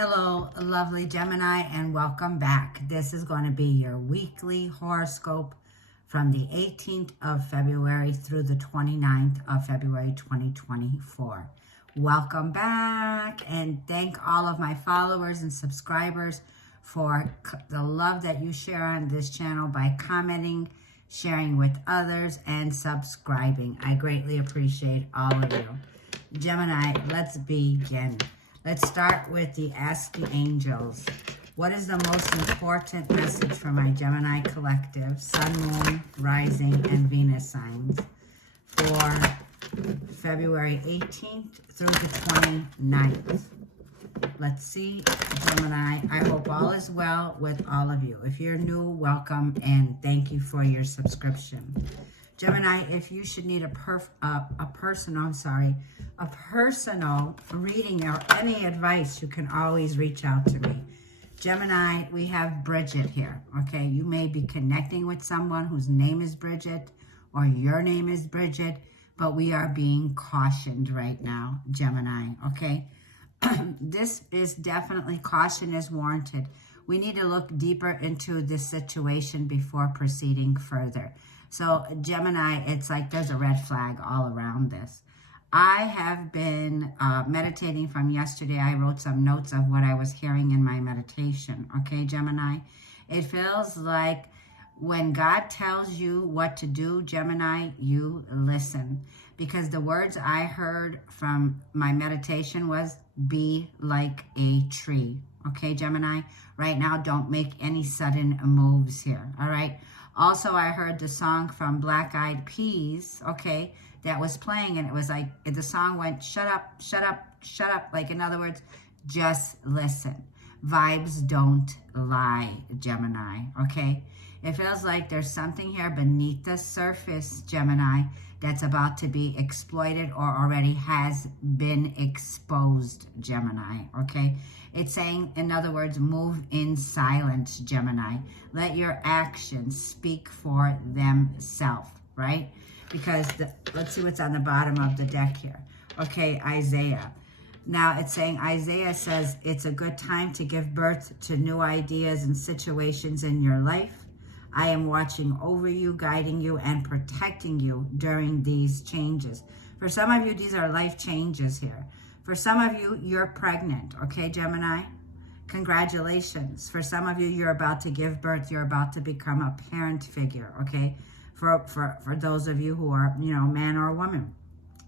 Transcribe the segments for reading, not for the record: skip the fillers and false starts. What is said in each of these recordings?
Hello, lovely Gemini, and welcome back. This is going to be your weekly horoscope from the 18th of February through the 29th of February 2024. Welcome back, and thank all of my followers and subscribers for the love that you share on this channel by commenting, sharing with others, and subscribing. I greatly appreciate all of you. Gemini, let's begin. Let's start with the Ask the Angels. What is the most important message for my Gemini collective, Sun, Moon, Rising, and Venus signs for February 18th through the 29th? Let's see, Gemini. I hope all is well with all of you. If you're new, welcome, and thank you for your subscription. Gemini, if you should need a personal reading or any advice, you can always reach out to me. Gemini, we have Bridget here, okay? You may be connecting with someone whose name is Bridget or your name is Bridget, but we are being cautioned right now, Gemini, okay? This is definitely, caution is warranted. We need to look deeper into this situation before proceeding further. So Gemini, it's like there's a red flag all around this. I have been meditating from yesterday. I wrote some notes of what I was hearing in my meditation. Okay, Gemini? It feels like when God tells you what to do, Gemini, you listen. Because the words I heard from my meditation was, be like a tree. Okay, Gemini? Right now, don't make any sudden moves here. All right? Also, I heard the song from Black Eyed Peas, okay, that was playing, and it was like, the song went, shut up, shut up, shut up. Like, in other words, just listen. Vibes don't lie, Gemini, okay? It feels like there's something here beneath the surface, Gemini, that's about to be exploited or already has been exposed, Gemini, okay? It's saying, in other words, move in silence, Gemini. Let your actions speak for themselves, right? Because, let's see what's on the bottom of the deck here. Okay, Isaiah. Now, it's saying, Isaiah says, it's a good time to give birth to new ideas and situations in your life. I am watching over you, guiding you, and protecting you during these changes. For some of you, these are life changes here. For some of you, you're pregnant, okay, Gemini? Congratulations. For some of you, you're about to give birth. You're about to become a parent figure, okay? For those of you who are, man or woman,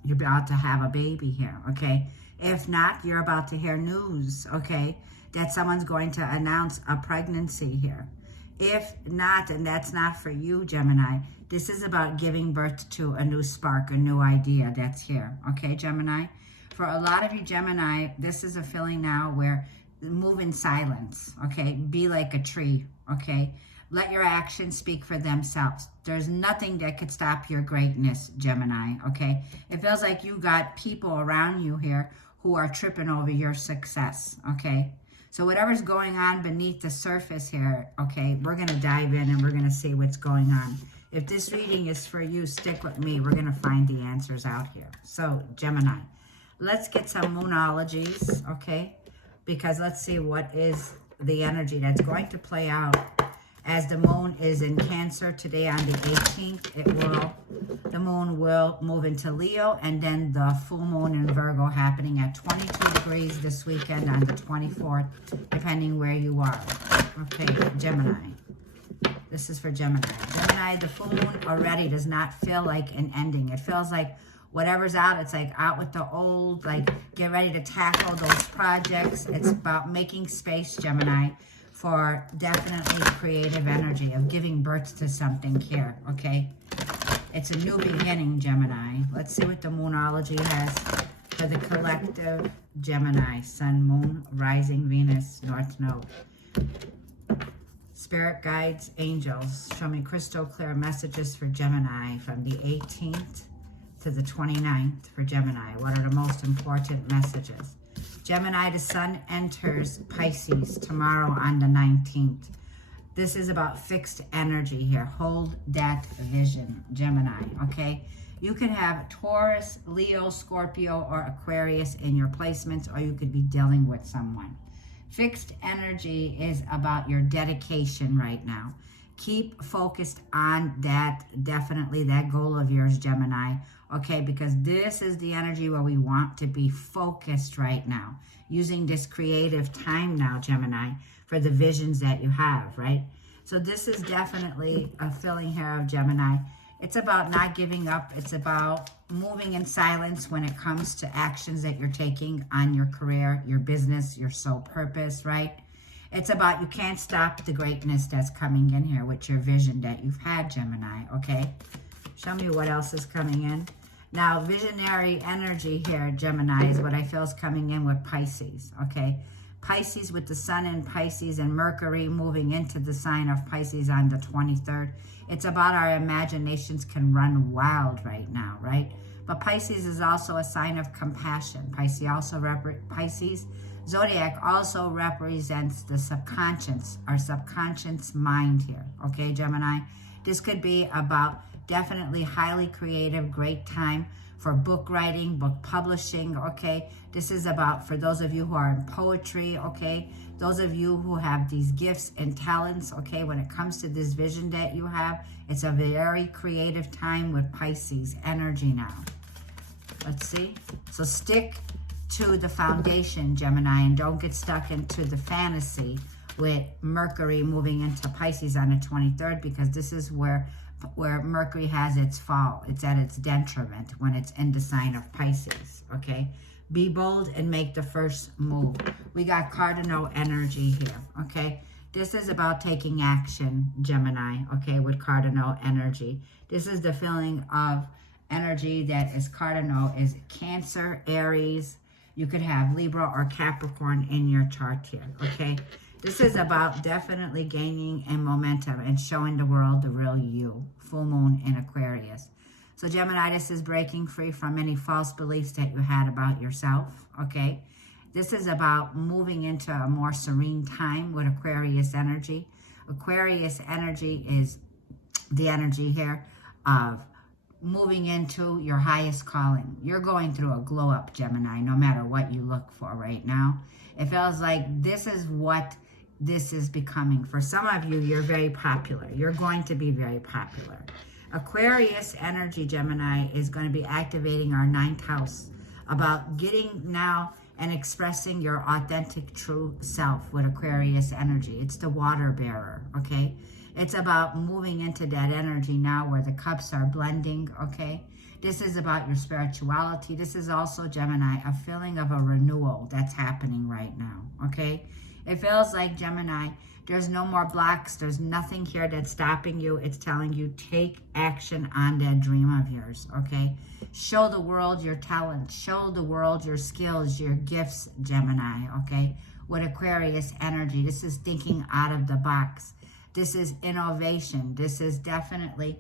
you're about to have a baby here, okay? If not, you're about to hear news, okay, that someone's going to announce a pregnancy here. If not, and that's not for you, Gemini, this is about giving birth to a new spark, a new idea that's here, okay, Gemini? For a lot of you, Gemini, this is a feeling now where move in silence, okay? Be like a tree, okay? Let your actions speak for themselves. There's nothing that could stop your greatness, Gemini, okay? It feels like you got people around you here who are tripping over your success, okay? So whatever's going on beneath the surface here, okay, we're going to dive in and we're going to see what's going on. If this reading is for you, stick with me. We're going to find the answers out here. So, Gemini, let's get some moonologies, okay? Because let's see what is the energy that's going to play out as the moon is in Cancer today on the 18th. The moon will move into Leo, and then the full moon in Virgo happening at 22 degrees this weekend on the 24th, depending where you are. Okay, Gemini. This is for Gemini. Gemini, the full moon already does not feel like an ending. It feels like whatever's out, it's like out with the old, like get ready to tackle those projects. It's about making space, Gemini, for definitely creative energy of giving birth to something here, okay? It's a new beginning, Gemini. Let's see what the moonology has for the collective Gemini. Sun, Moon, Rising, Venus, North Node. Spirit guides, angels, show me crystal clear messages for Gemini from the 18th to the 29th for Gemini. What are the most important messages? Gemini, the sun enters Pisces tomorrow on the 19th. This is about fixed energy here. Hold that vision, Gemini, okay? You can have Taurus, Leo, Scorpio, or Aquarius in your placements, or you could be dealing with someone. Fixed energy is about your dedication right now. Keep focused on that, definitely that goal of yours, Gemini. Okay, because this is the energy where we want to be focused right now. Using this creative time now, Gemini, for the visions that you have, right? So this is definitely a feeling here of Gemini. It's about not giving up. It's about moving in silence when it comes to actions that you're taking on your career, your business, your soul purpose, right? It's about you can't stop the greatness that's coming in here with your vision that you've had, Gemini, okay? Show me what else is coming in. Now, visionary energy here, Gemini, is what I feel is coming in with Pisces, okay? Pisces with the sun in Pisces and Mercury moving into the sign of Pisces on the 23rd. It's about our imaginations can run wild right now, right? But Pisces is also a sign of compassion. Pisces zodiac also represents the subconscious, our subconscious mind here, okay, Gemini? This could be about definitely highly creative, great time for book writing, book publishing, okay? This is about, for those of you who are in poetry, okay? Those of you who have these gifts and talents, okay? When it comes to this vision that you have, it's a very creative time with Pisces energy now. Let's see. So stick to the foundation, Gemini, and don't get stuck into the fantasy with Mercury moving into Pisces on the 23rd, because this is where Mercury has its fall. It's at its detriment when it's in the sign of Pisces, okay? Be bold and make the first move. We got cardinal energy here, okay? This is about taking action, Gemini, okay, with cardinal energy. This is the feeling of energy that is cardinal, is Cancer, Aries. You could have Libra or Capricorn in your chart here, okay? This is about definitely gaining in momentum and showing the world the real you. Full moon in Aquarius. So Gemini, this is breaking free from any false beliefs that you had about yourself, okay? This is about moving into a more serene time with Aquarius energy. Aquarius energy is the energy here of moving into your highest calling. You're going through a glow up, Gemini, no matter what you look for right now. It feels like this is what this is becoming. For some of you, you're very popular. You're going to be very popular. Aquarius energy, Gemini, is going to be activating our 9th house, about getting now and expressing your authentic, true self with Aquarius energy. It's the water bearer, okay? It's about moving into that energy now where the cups are blending, okay? This is about your spirituality. This is also, Gemini, a feeling of a renewal that's happening right now, okay? It feels like, Gemini, there's no more blocks. There's nothing here that's stopping you. It's telling you take action on that dream of yours, okay? Show the world your talent. Show the world your skills, your gifts, Gemini, okay? With Aquarius energy, this is thinking out of the box. This is innovation. This is definitely,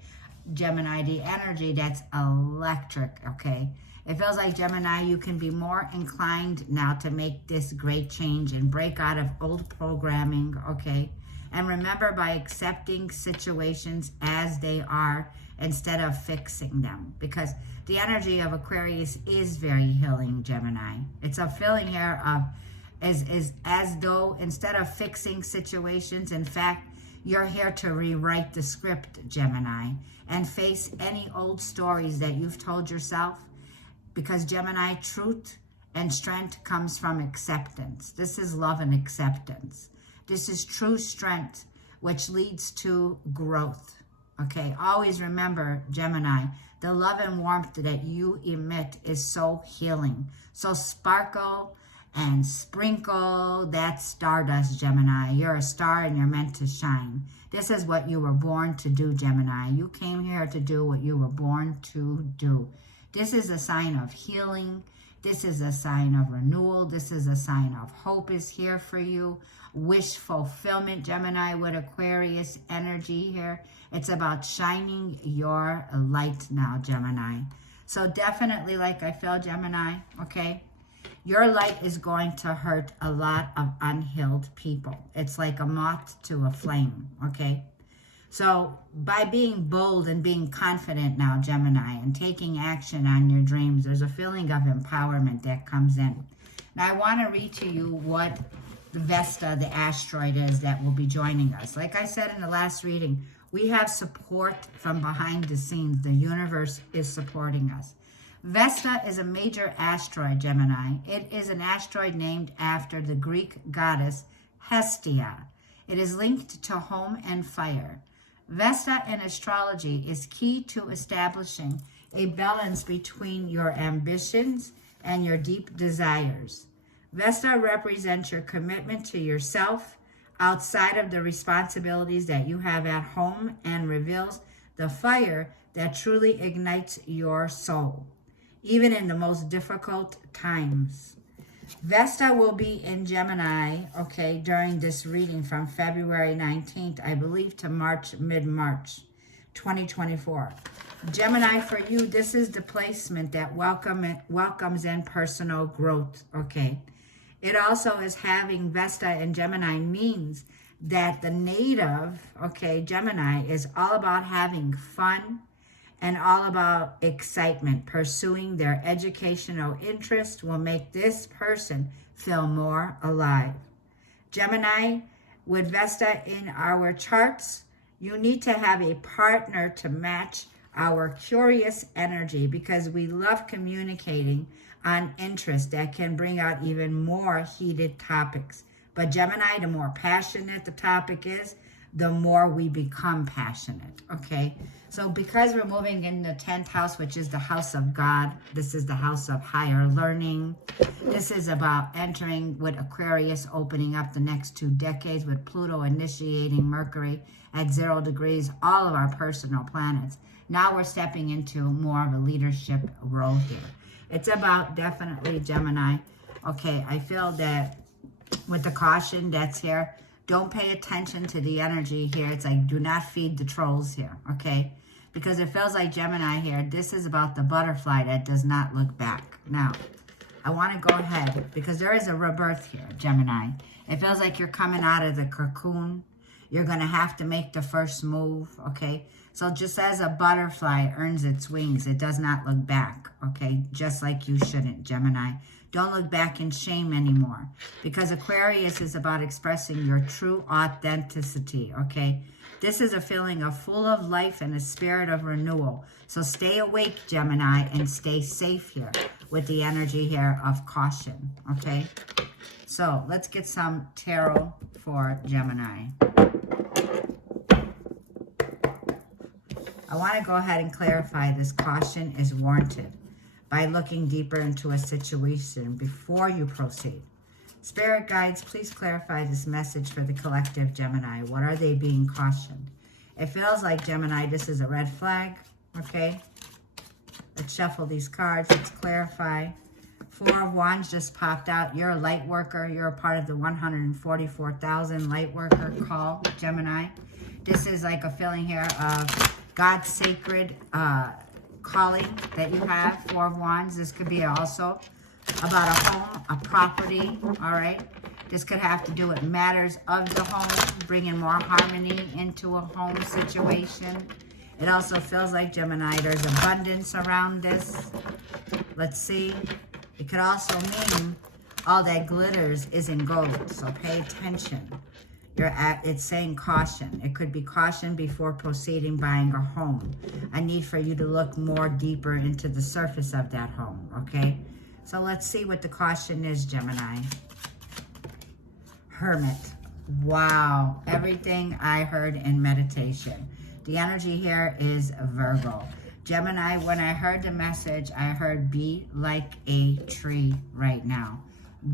Gemini, the energy that's electric, okay? It feels like, Gemini, you can be more inclined now to make this great change and break out of old programming, okay? And remember, by accepting situations as they are instead of fixing them, because the energy of Aquarius is very healing, Gemini. It's a feeling here of is as though instead of fixing situations, in fact, you're here to rewrite the script, Gemini, and face any old stories that you've told yourself. Because, Gemini, truth and strength comes from acceptance. This is love and acceptance. This is true strength, which leads to growth. Okay, always remember, Gemini, the love and warmth that you emit is so healing. So sparkle and sprinkle that stardust, Gemini. You're a star and you're meant to shine. This is what you were born to do, Gemini. You came here to do what you were born to do. This is a sign of healing. This is a sign of renewal. This is a sign of hope is here for you. Wish fulfillment, Gemini, with Aquarius energy here. It's about shining your light now, Gemini. So definitely, like I feel, Gemini, okay? Your light is going to hurt a lot of unhealed people. It's like a moth to a flame, okay? So by being bold and being confident now, Gemini, and taking action on your dreams, there's a feeling of empowerment that comes in. Now I want to read to you what Vesta, the asteroid is that will be joining us. Like I said in the last reading, we have support from behind the scenes. The universe is supporting us. Vesta is a major asteroid, Gemini. It is an asteroid named after the Greek goddess Hestia. It is linked to home and fire. Vesta in astrology is key to establishing a balance between your ambitions and your deep desires. Vesta represents your commitment to yourself outside of the responsibilities that you have at home and reveals the fire that truly ignites your soul, even in the most difficult times. Vesta will be in Gemini, okay, during this reading from February 19th, I believe, to mid-March 2024. Gemini, for you, this is the placement that welcomes in personal growth, okay? It also is having Vesta in Gemini means that the native, okay, Gemini is all about having fun and all about excitement. Pursuing their educational interest will make this person feel more alive. Gemini, with Vesta in our charts, you need to have a partner to match our curious energy because we love communicating on interest that can bring out even more heated topics. But Gemini, the more passionate the topic is, the more we become passionate, okay? So because we're moving in the 10th house, which is the house of God, this is the house of higher learning. This is about entering with Aquarius, opening up the next 2 decades with Pluto initiating Mercury at 0 degrees, all of our personal planets. Now we're stepping into more of a leadership role here. It's about definitely Gemini. Okay, I feel that with the caution that's here, don't pay attention to the energy here. It's like, do not feed the trolls here, okay? Because it feels like Gemini here, this is about the butterfly that does not look back. Now, I want to go ahead because there is a rebirth here, Gemini. It feels like you're coming out of the cocoon. You're going to have to make the first move, okay? So just as a butterfly earns its wings, it does not look back, okay? Just like you shouldn't, Gemini. Don't look back in shame anymore because Aquarius is about expressing your true authenticity, okay? This is a feeling of full of life and a spirit of renewal. So stay awake, Gemini, and stay safe here with the energy here of caution, okay? So let's get some tarot for Gemini. I want to go ahead and clarify this caution is warranted by looking deeper into a situation before you proceed. Spirit guides, please clarify this message for the collective Gemini. What are they being cautioned? It feels like, Gemini, this is a red flag, okay? Let's shuffle these cards. Let's clarify. 4 of Wands just popped out. You're a light worker. You're a part of the 144,000 light worker call, Gemini. This is like a feeling here of God's sacred calling that you have. 4 of Wands. This could be also about a home, a property, all right? This could have to do with matters of the home, bringing more harmony into a home situation. It also feels like, Gemini, there's abundance around this. Let's see. It could also mean all that glitters is in gold, so pay attention. It's saying caution. It could be caution before proceeding buying a home. A need for you to look more deeper into the surface of that home, okay? So let's see what the caution is, Gemini. Hermit. Wow. Everything I heard in meditation. The energy here is Virgo. Gemini, when I heard the message, I heard be like a tree right now.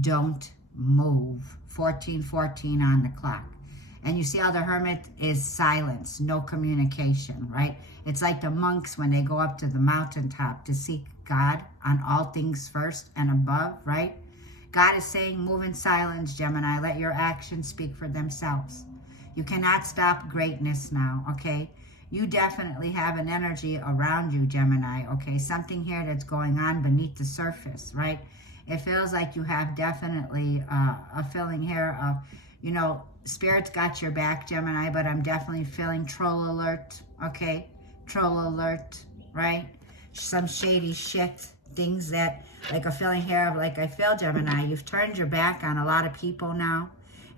Don't move. 14:14 on the clock. And you see how the hermit is silence, no communication, right? It's like the monks when they go up to the mountaintop to seek God on all things first and above, right? God is saying, move in silence, Gemini. Let your actions speak for themselves. You cannot stop greatness now, okay? You definitely have an energy around you, Gemini, okay? Something here that's going on beneath the surface, right? It feels like you have definitely a feeling here of, you know, Spirit's got your back, Gemini, but I'm definitely feeling troll alert, okay? Troll alert, right? Some shady shit, things that, like a feeling here of, like I feel, Gemini, you've turned your back on a lot of people now.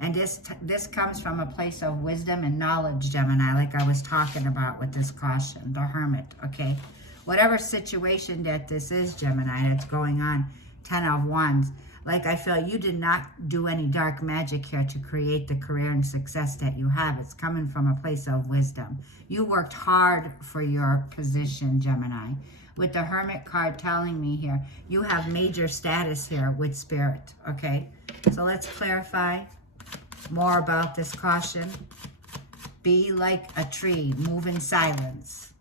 And this comes from a place of wisdom and knowledge, Gemini, like I was talking about with this caution, the Hermit, okay? Whatever situation that this is, Gemini, that's going on, 10 of Wands, like I feel you did not do any dark magic here to create the career and success that you have. It's coming from a place of wisdom. You worked hard for your position, Gemini. With the Hermit card telling me here, you have major status here with Spirit, okay? So let's clarify more about this caution. Be like a tree, move in silence.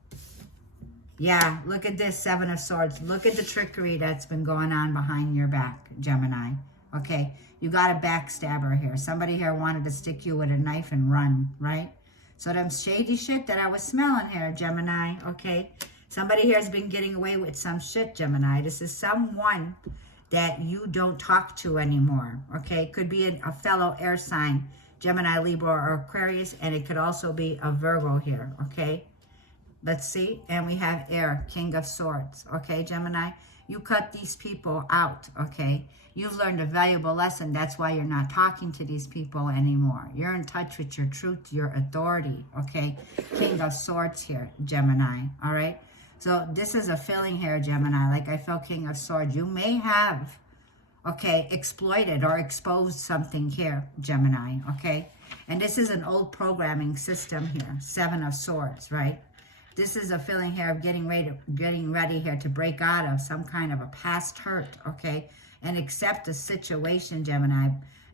Yeah, look at this, 7 of Swords. Look at the trickery that's been going on behind your back, Gemini. Okay, you got a backstabber here. Somebody here wanted to stick you with a knife and run, right? So them shady shit that I was smelling here, Gemini, okay? Somebody here has been getting away with some shit, Gemini. This is someone that you don't talk to anymore, okay? Could be a fellow air sign, Gemini, Libra, or Aquarius, and it could also be a Virgo here, okay? Let's see, and we have air, King of Swords, okay, Gemini? You cut these people out, okay? You've learned a valuable lesson. That's why you're not talking to these people anymore. You're in touch with your truth, your authority, okay? King of Swords here, Gemini, all right? So this is a feeling here, Gemini, like I feel King of Swords. You may have, okay, exploited or exposed something here, Gemini, okay? And this is an old programming system here, 7 of Swords, right? This is a feeling here of getting ready here to break out of some kind of a past hurt, okay? And accept the situation, Gemini.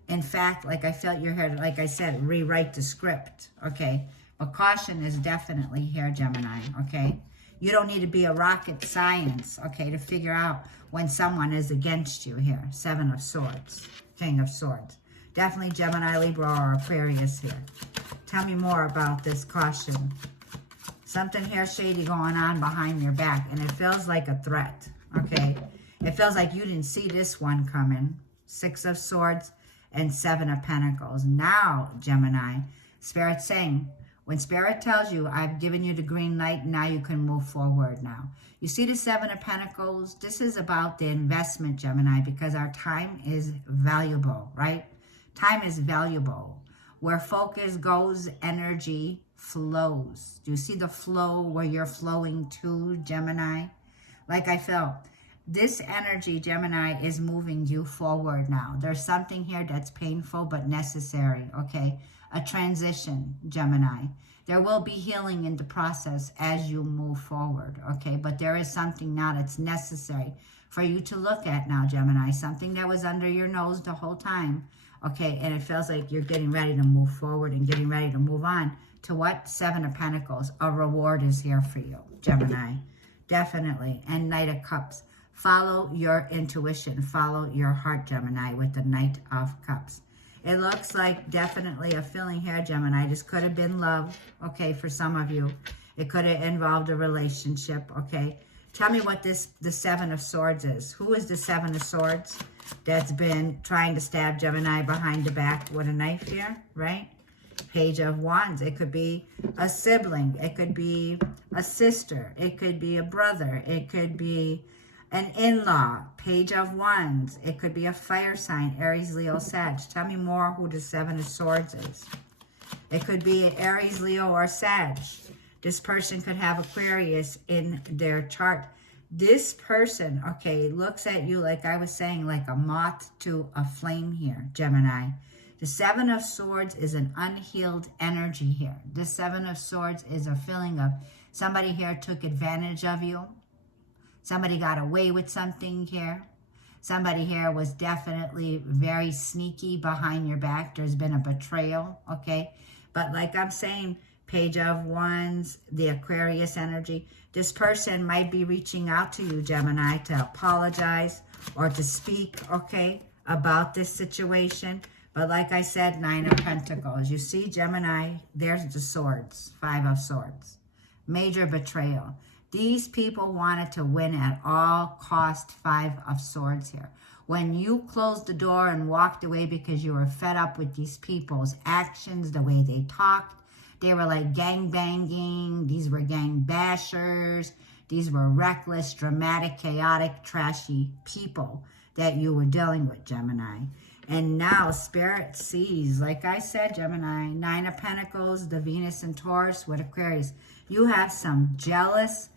In fact, like I felt you're here, like I said, rewrite the script, okay? But caution is definitely here, Gemini, okay? You don't need to be a rocket science, okay, to figure out when someone is against you here. 7 of Swords, King of Swords. Definitely Gemini, Libra, or Aquarius here. Tell me more about this caution. Something here shady going on behind your back, and it feels like a threat, okay? It feels like you didn't see this one coming. 6 of Swords and 7 of Pentacles. Now, Gemini, Spirit's saying, when Spirit tells you, I've given you the green light, now you can move forward now. You see the 7 of Pentacles? This is about the investment, Gemini, because our time is valuable, right? Time is valuable. Where focus goes, energy flows. Do you see the flow where you're flowing to, Gemini? Like I felt, this energy, Gemini, is moving you forward now. There's something here that's painful but necessary, okay? A transition, Gemini. There will be healing in the process as you move forward, okay? But there is something now that's necessary for you to look at now, Gemini. Something that was under your nose the whole time, okay? And it feels like you're getting ready to move forward and getting ready to move on to what? 7 of Pentacles. A reward is here for you, Gemini. Definitely. And Knight of Cups. Follow your intuition. Follow your heart, Gemini, with the Knight of Cups. It looks like definitely a feeling here, Gemini. This could have been love, okay, for some of you. It could have involved a relationship, okay? Tell me what the 7 of Swords is. Who is the 7 of Swords that's been trying to stab Gemini behind the back with a knife here, right? Page of Wands. It could be a sibling. It could be a sister. It could be a brother. It could be an in-law. Page of Wands. It could be a fire sign. Aries, Leo, Sag. Tell me more who the 7 of Swords is. It could be Aries, Leo, or Sag. This person could have Aquarius in their chart. This person, okay, looks at you like I was saying, like a moth to a flame here, Gemini. The 7 of Swords is an unhealed energy here. This 7 of Swords is a feeling of somebody here took advantage of you. Somebody got away with something here. Somebody here was definitely very sneaky behind your back. There's been a betrayal, okay? But like I'm saying, Page of Wands, the Aquarius energy, this person might be reaching out to you, Gemini, to apologize or to speak, okay, about this situation. But like I said, 9 of Pentacles. You see, Gemini, there's the Swords, 5 of Swords. Major betrayal. These people wanted to win at all cost, 5 of Swords here. When you closed the door and walked away because you were fed up with these people's actions, the way they talked, they were like gang banging. These were gang bashers. These were reckless, dramatic, chaotic, trashy people that you were dealing with, Gemini. And now Spirit sees, like I said, Gemini, 9 of Pentacles, the Venus and Taurus with Aquarius. You have some jealous,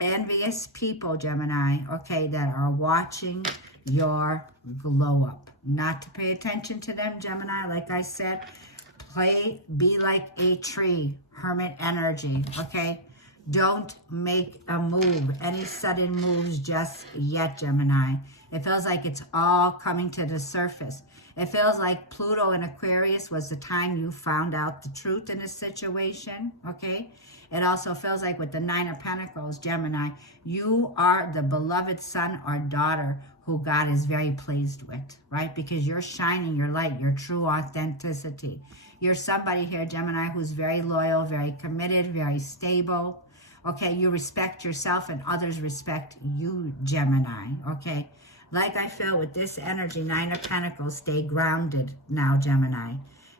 envious people, Gemini, okay, that are watching your glow up. Not to pay attention to them, Gemini, like I said. Be like a tree, hermit energy, okay? Don't make a move, any sudden moves just yet, Gemini. It feels like it's all coming to the surface. It feels like Pluto in Aquarius was the time you found out the truth in a situation, okay? It also feels like with the 9 of Pentacles, Gemini, you are the beloved son or daughter who God is very pleased with, right? Because you're shining your light, your true authenticity. You're somebody here, Gemini, who's very loyal, very committed, very stable. Okay, you respect yourself and others respect you, Gemini, okay? Like I feel with this energy, 9 of Pentacles, stay grounded now, Gemini.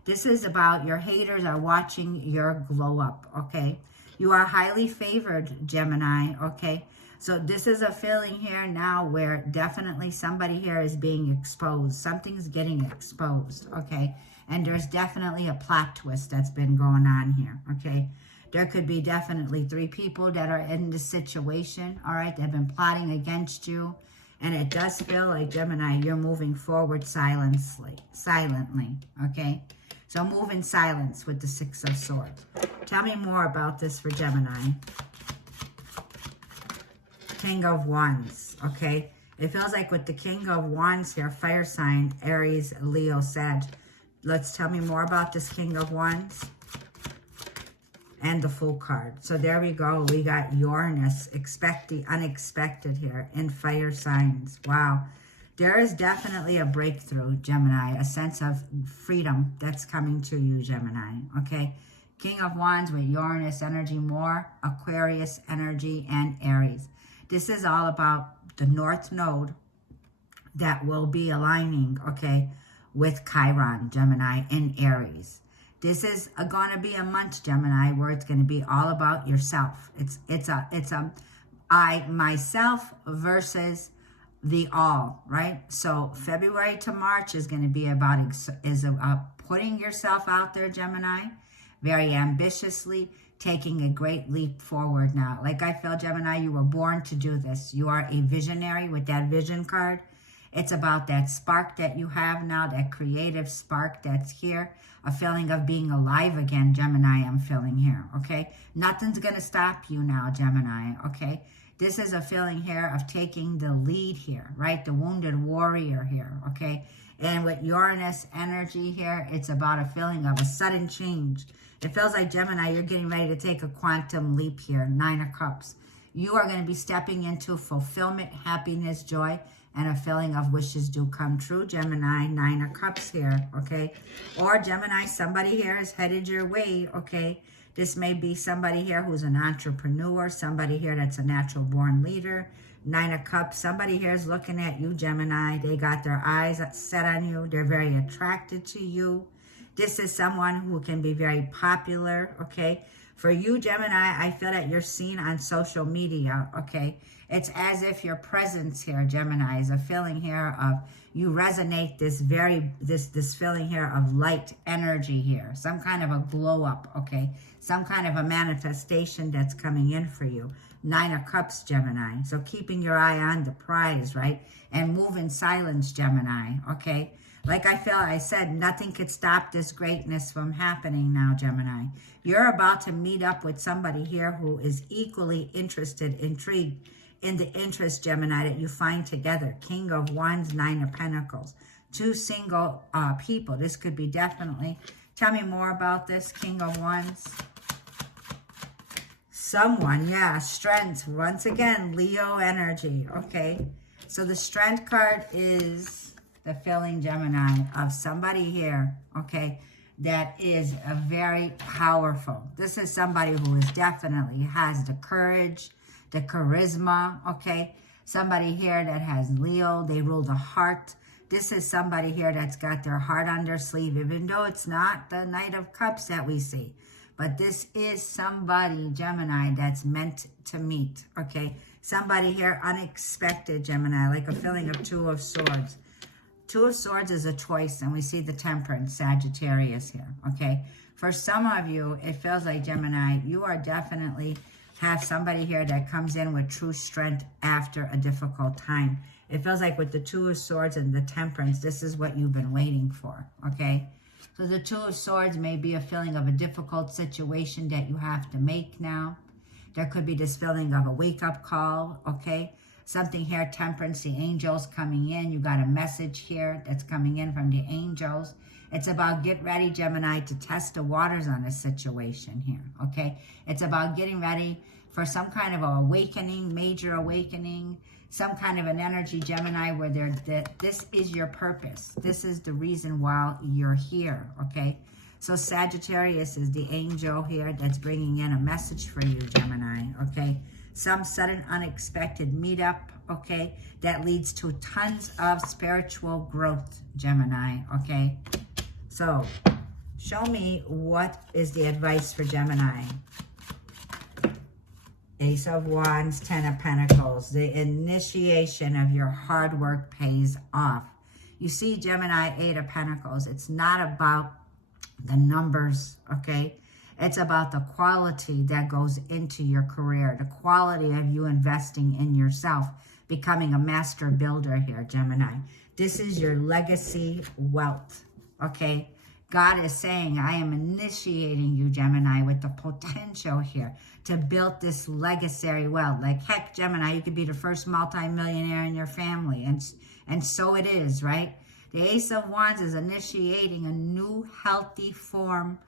This is about your haters are watching your glow up, okay? You are highly favored, Gemini, okay? So this is a feeling here now where definitely somebody here is being exposed. Something's getting exposed, okay? And there's definitely a plot twist that's been going on here, okay? There could be definitely 3 people that are in this situation, all right? They've been plotting against you. And it does feel like, Gemini, you're moving forward silently, okay? So move in silence with the 6 of Swords. Tell me more about this for Gemini. King of Wands, okay? It feels like with the King of Wands here, fire sign, Aries, Leo, Sag. Let's tell me more about this King of Wands. And the Fool card. So there we go. We got Uranus, expect the unexpected here, in fire signs. Wow. There is definitely a breakthrough, Gemini, a sense of freedom that's coming to you, Gemini, okay? King of Wands with Uranus energy, more Aquarius energy, and Aries. This is all about the North Node that will be aligning, okay, with Chiron, Gemini, in Aries. This is going to be a month, Gemini, where it's going to be all about yourself. It's a I, myself versus the all, right? So February to March is going to be about putting yourself out there, Gemini, very ambitiously, taking a great leap forward now. Like I feel, Gemini, you were born to do this. You are a visionary with that vision card. It's about that spark that you have now, that creative spark that's here. A feeling of being alive again, Gemini, I'm feeling here, okay? Nothing's going to stop you now, Gemini, okay? This is a feeling here of taking the lead here, right? The wounded warrior here, okay? And with Uranus energy here, it's about a feeling of a sudden change. It feels like, Gemini, you're getting ready to take a quantum leap here, 9 of Cups. You are going to be stepping into fulfillment, happiness, joy, and a feeling of wishes do come true, Gemini, 9 of Cups here, okay? Or, Gemini, somebody here is headed your way, okay? This may be somebody here who's an entrepreneur, somebody here that's a natural-born leader, 9 of Cups. Somebody here is looking at you, Gemini. They got their eyes set on you. They're very attracted to you. This is someone who can be very popular, okay? For you, Gemini, I feel that you're seen on social media, okay? It's as if your presence here, Gemini, is a feeling here of you resonate this feeling here of light energy here, some kind of a glow up, okay? Some kind of a manifestation that's coming in for you. 9 of Cups, Gemini. So keeping your eye on the prize, right? And move in silence, Gemini, okay? Like I said, nothing could stop this greatness from happening now, Gemini. You're about to meet up with somebody here who is equally interested, intrigued in the interest, Gemini, that you find together. King of Wands, 9 of Pentacles. 2 single people. This could be definitely... Tell me more about this, King of Wands. Someone, yeah, strength. Once again, Leo energy, okay? So the strength card is the feeling, Gemini, of somebody here, okay, that is a very powerful. This is somebody who is definitely has the courage, the charisma, okay? Somebody here that has Leo, they rule the heart. This is somebody here that's got their heart on their sleeve, even though it's not the Knight of Cups that we see. But this is somebody, Gemini, that's meant to meet, okay? Somebody here unexpected, Gemini, like a feeling of 2 of Swords. Two of Swords is a choice, and we see the Temperance, Sagittarius here, okay? For some of you, it feels like, Gemini, you are definitely have somebody here that comes in with true strength after a difficult time. It feels like with the Two of Swords and the Temperance, this is what you've been waiting for, okay? So the Two of Swords may be a feeling of a difficult situation that you have to make now. There could be this feeling of a wake-up call, okay? Something here, Temperance, the angels coming in. You got a message here that's coming in from the angels. It's about get ready, Gemini, to test the waters on this situation here, okay? It's about getting ready for some kind of awakening, major awakening, some kind of an energy, Gemini, where this is your purpose. This is the reason why you're here, okay? So Sagittarius is the angel here that's bringing in a message for you, Gemini, okay? Some sudden unexpected meetup, okay, that leads to tons of spiritual growth, Gemini, okay? So show me what is the advice for Gemini. Ace of Wands, Ten of Pentacles. The initiation of your hard work pays off. You see, Gemini, Eight of Pentacles. It's not about the numbers, okay? It's about the quality that goes into your career, the quality of you investing in yourself, becoming a master builder here, Gemini. This is your legacy wealth, okay? God is saying, I am initiating you, Gemini, with the potential here to build this legacy wealth. Like, heck, Gemini, you could be the first multimillionaire in your family. And so it is, right? The Ace of Wands is initiating a new healthy form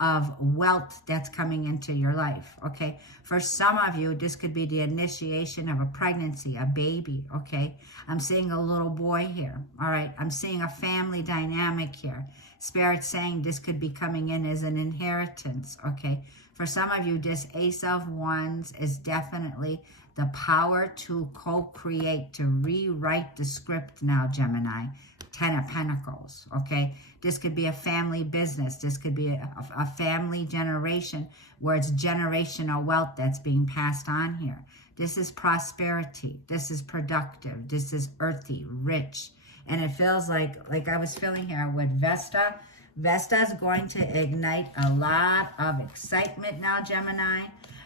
of wealth that's coming into your life, okay? For some of you, this could be the initiation of a pregnancy, a baby, okay? I'm seeing a little boy here, all right? I'm seeing a family dynamic here. Spirit saying this could be coming in as an inheritance, okay? For some of you, this Ace of Wands is definitely the power to co-create, to rewrite the script now, Gemini. Ten of Pentacles, okay? This could be a family business. This could be a family generation where it's generational wealth that's being passed on here. This is prosperity. This is productive. This is earthy, rich. And it feels like I was feeling here with Vesta. Vesta is going to ignite a lot of excitement now, Gemini.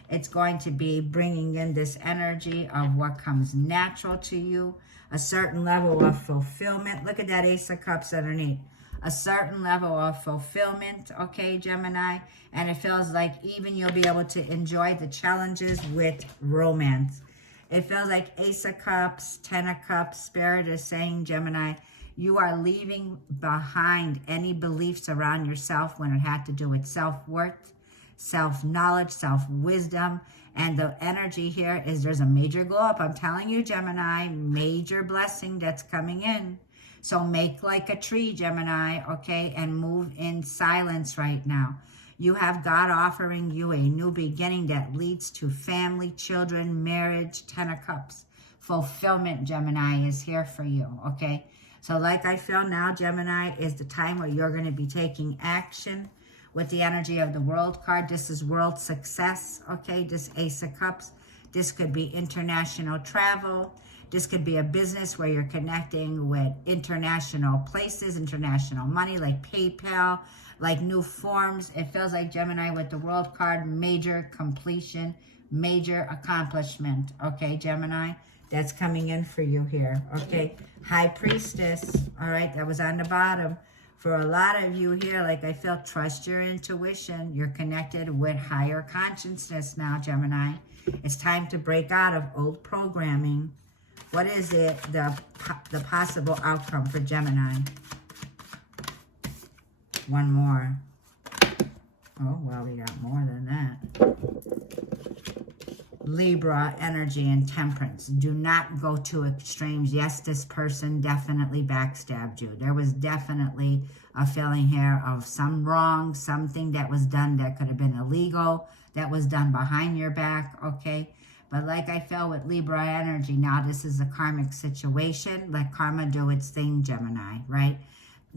It's going to be bringing in this energy of what comes natural to you, a certain level of fulfillment. Look at that Ace of Cups underneath. A certain level of fulfillment, okay, Gemini? And it feels like even you'll be able to enjoy the challenges with romance. It feels like Ace of Cups, Ten of Cups. Spirit is saying, Gemini, you are leaving behind any beliefs around yourself when it had to do with self-worth, self-knowledge, self-wisdom. And the energy here is there's a major glow up. I'm telling you, Gemini, major blessing that's coming in. So make like a tree, Gemini, okay, and move in silence right now. You have God offering you a new beginning that leads to family, children, marriage, Ten of Cups. Fulfillment, Gemini, is here for you, okay? So like I feel now, Gemini, is the time where you're going to be taking action with the energy of the World card. This is world success, okay? This Ace of Cups. This could be international travel. This could be a business where you're connecting with international places, international money, like PayPal, like new forms. It feels like, Gemini, with the World card, major completion, major accomplishment, okay, Gemini? That's coming in for you here, okay? High Priestess, all right, that was on the bottom. For a lot of you here, like I feel, trust your intuition. You're connected with higher consciousness now, Gemini. It's time to break out of old programming. What is it, the possible outcome for Gemini? One more. Oh, well, we got more than that. Libra, energy and temperance. Do not go to extremes. Yes, this person definitely backstabbed you. There was definitely a feeling here of some wrong, something that was done that could have been illegal, that was done behind your back, okay? But like I felt with Libra energy, now this is a karmic situation. Let karma do its thing, Gemini, right?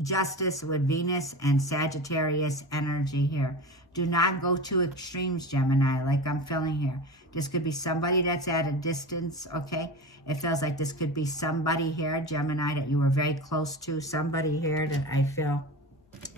Justice with Venus and Sagittarius energy here. Do not go to extremes, Gemini, like I'm feeling here. This could be somebody that's at a distance, okay? It feels like this could be somebody here, Gemini, that you were very close to. Somebody here that I feel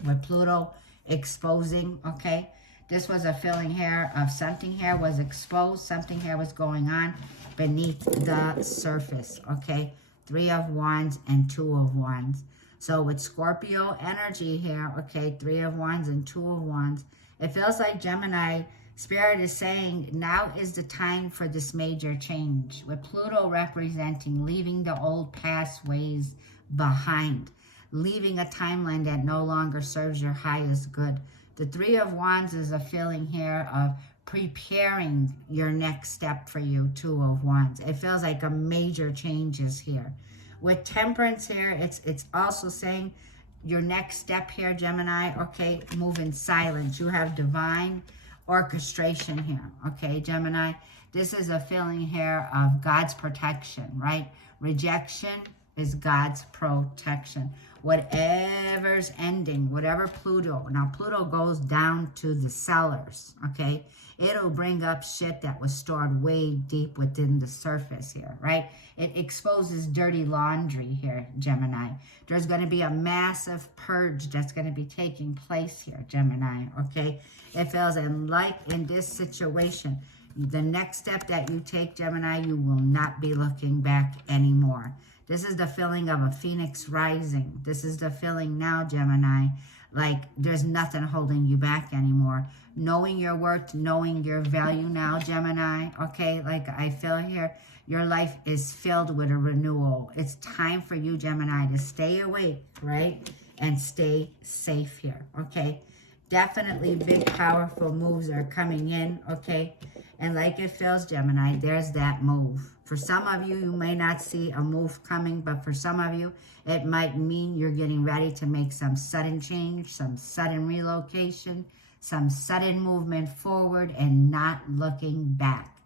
with Pluto exposing, okay? This was a feeling here of something here was exposed. Something here was going on beneath the surface, okay? 3 of Wands and 2 of Wands. So with Scorpio energy here, okay, 3 of Wands and 2 of Wands, it feels like Gemini, Spirit is saying now is the time for this major change. With Pluto representing leaving the old past ways behind, leaving a timeline that no longer serves your highest good. The 3 of Wands is a feeling here of preparing your next step for you, 2 of Wands. It feels like a major change is here. With Temperance here, it's also saying your next step here, Gemini, okay, move in silence. You have divine orchestration here, okay, Gemini. This is a feeling here of God's protection, right? Rejection is God's protection. Whatever's ending, whatever Pluto, now Pluto goes down to the cellars, okay? It'll bring up shit that was stored way deep within the surface here, right? It exposes dirty laundry here, Gemini. There's going to be a massive purge that's going to be taking place here, Gemini, okay? It feels like in this situation, the next step that you take, Gemini, you will not be looking back anymore. This is the feeling of a phoenix rising. This is the feeling now, Gemini, like there's nothing holding you back anymore. Knowing your worth, knowing your value now, Gemini, okay? Like I feel here, your life is filled with a renewal. It's time for you, Gemini, to stay awake, right? And stay safe here, okay? Definitely big, powerful moves are coming in, okay? And like it feels, Gemini, there's that move. For some of you, you may not see a move coming, but for some of you, it might mean you're getting ready to make some sudden change, some sudden relocation, some sudden movement forward and not looking back.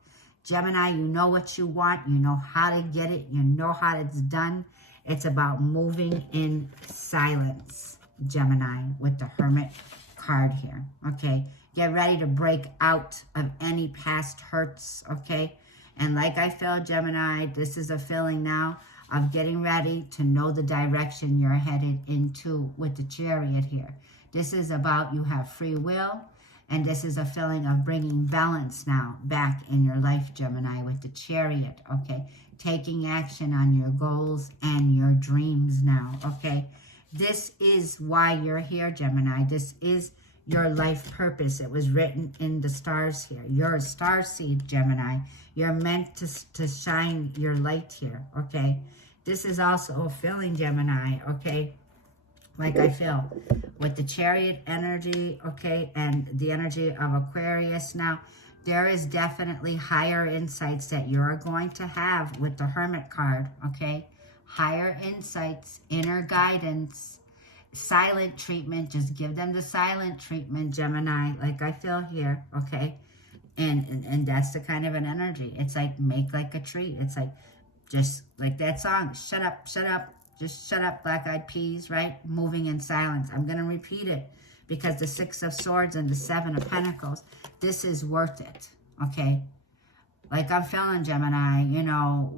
Gemini, you know what you want. You know how to get it. You know how it's done. It's about moving in silence, Gemini, with the Hermit card here, okay? Get ready to break out of any past hurts, okay? And like I feel, Gemini, this is a feeling now of getting ready to know the direction you're headed into with the Chariot here. This is about you have free will, and this is a feeling of bringing balance now back in your life, Gemini, with the Chariot, okay? Taking action on your goals and your dreams now, okay? This is why you're here, Gemini. This is your life purpose. It was written in the stars here. You're a star seed, Gemini. You're meant to shine your light here, okay? This is also a feeling, Gemini, okay? Like I feel with the Chariot energy, okay, and the energy of Aquarius now, there is definitely higher insights that you're going to have with the Hermit card, okay? Higher insights, inner guidance, silent treatment. Just give them the silent treatment, Gemini, like I feel here, okay? And that's the kind of an energy. It's like make like a tree. It's like just like that song, shut up, just shut up, Black Eyed Peas, right? Moving in silence. I'm going to repeat it because the 6 of Swords and the 7 of Pentacles, this is worth it, okay? Like I'm feeling, Gemini, you know,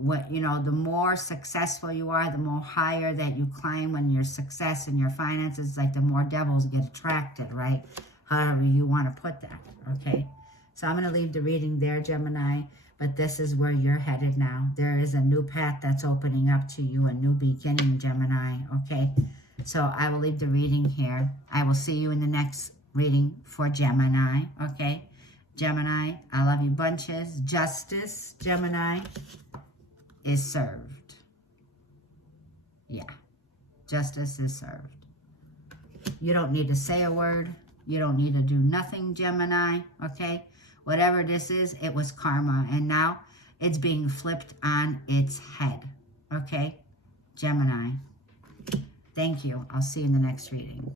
the more successful you are, the more higher that you climb when your success and your finances, like the more devils get attracted, right? However you want to put that, okay? So I'm going to leave the reading there, Gemini, but this is where you're headed now. There is a new path that's opening up to you, a new beginning, Gemini, okay? So I will leave the reading here. I will see you in the next reading for Gemini, okay? Gemini, I love you bunches. Justice, Gemini, is served. Yeah, justice is served. You don't need to say a word. You don't need to do nothing, Gemini, okay? Whatever this is, it was karma, and now it's being flipped on its head, okay? Gemini, thank you. I'll see you in the next reading.